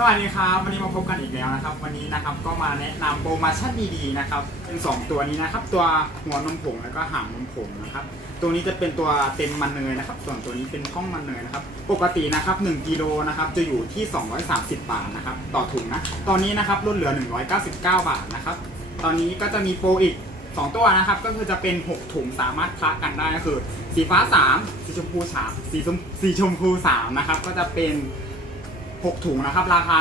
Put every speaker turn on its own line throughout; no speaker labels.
สวัสดีครับวันนี้มาพบกันอีกแล้วนะครับ วันนี้นะครับก็มาแนะนำโปรโมชั่นดีๆนะครับเป็นสองตัวนี้นะครับ ตัวหัวนมผงแล้วก็หางนมผงนะครับ ตัวนี้จะเป็นตัวเต็มมันเนยนะครับ ส่วนตัวนี้เป็นข้องมันเนยนะครับ ปกตินะครับ1กิโลนะครับจะอยู่ที่ 230 บาทนะครับ ต่อถุงนะ ตอนนี้นะครับลดเหลือ 199 บาทนะครับ ตอนนี้ก็จะมีโปรอีก 2 ตัวนะครับ ก็คือจะเป็น 6 ถุงสามารถคละกันได้ก็คือ สีฟ้า 3 สีชมพู3สีชมสีชมพู3นะครับก็จะเป็น 6 ถุงนะครับ ราคา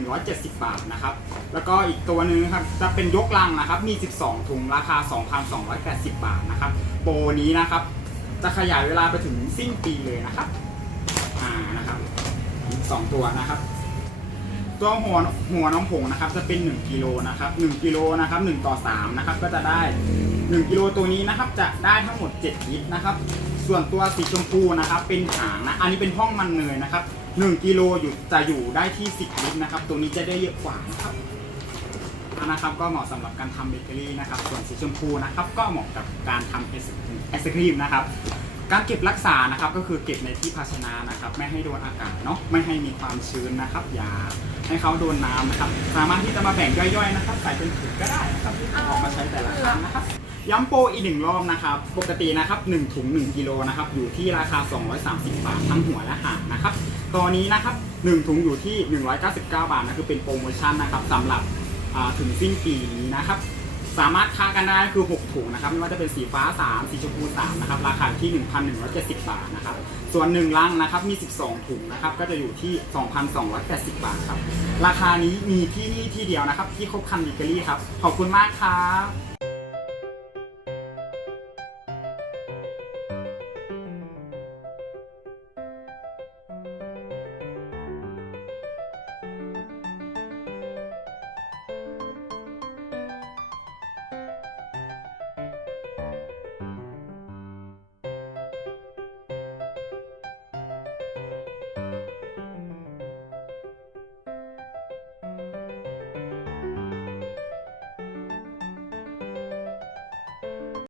1,170 บาทนะครับ แล้วก็อีกตัวนึงครับจะเป็นยกลังนะครับ มี 12 ถุงราคา 2,280 บาทนะครับ โปรนี้นะครับ จะขยายเวลาไปถึงสิ้นปีเลยนะครับ อ่านะครับอีกสองตัวนะครับ ตัวหัวหัวน้ำผงนะครับ จะเป็น 1กิโลนะครับ1กิโลนะครับ1ต่อ3นะครับ ก็จะได้ 1กิโลตัวนี้นะครับ จะได้ทั้งหมด 7 ลิตรนะครับ ส่วนตัวสีชมพูนะครับ เป็นหางนะ อันนี้เป็นห้องมันเนยนะครับ 1กิโลอยู่จะอยู่ได้ที่ 10 ลิตรนะครับ ตัวนี้จะได้เยอะกว่านะครับอันนะครับก็เหมาะสำหรับการทำเบเกอรี่นะครับ ส่วนสีชมพูนะครับ ก็เหมาะกับการทำไอศไอศครีมนะครับ การเก็บรักษานะครับก็คือเก็บในที่ภาชนะนะครับ ไม่ให้โดนอากาศเนาะไม่ให้มีความชื้นนะครับ อย่าให้เขาโดนน้ำนะครับ สามารถที่จะมาแบ่งย่อยๆนะครับ ใส่เป็นถุงก็ได้นะครับที่จะออกมาใช้แต่ละครั้งนะครับ ย้ำโปรอีกหนึ่งรอบนะครับ ปกตินะครับ1ถุง1กิโลนะครับอยู่ที่ราคา 230 บาททั้งหัวและหางนะครับ ตอนนี้นะครับ1ถุงอยู่ที่ 199 บาทนะคือเป็นโปรโมชั่นนะครับสำหรับถึงสิ้นปีนี้นะครับสามารถค้ากันได้คือ 6 ถุงนะครับไม่ว่าจะเป็นสีฟ้า 3 สีชมพู3นะครับราคาที่ 1,170 บาทนะครับส่วน1ลังนะครับมี 12 ถุงนะครับก็จะอยู่ที่ 2,280 บาทครับราคานี้มีที่นี่ที่เดียวนะครับที่ครบคันดิเกอรี่ครับขอบคุณมากครับ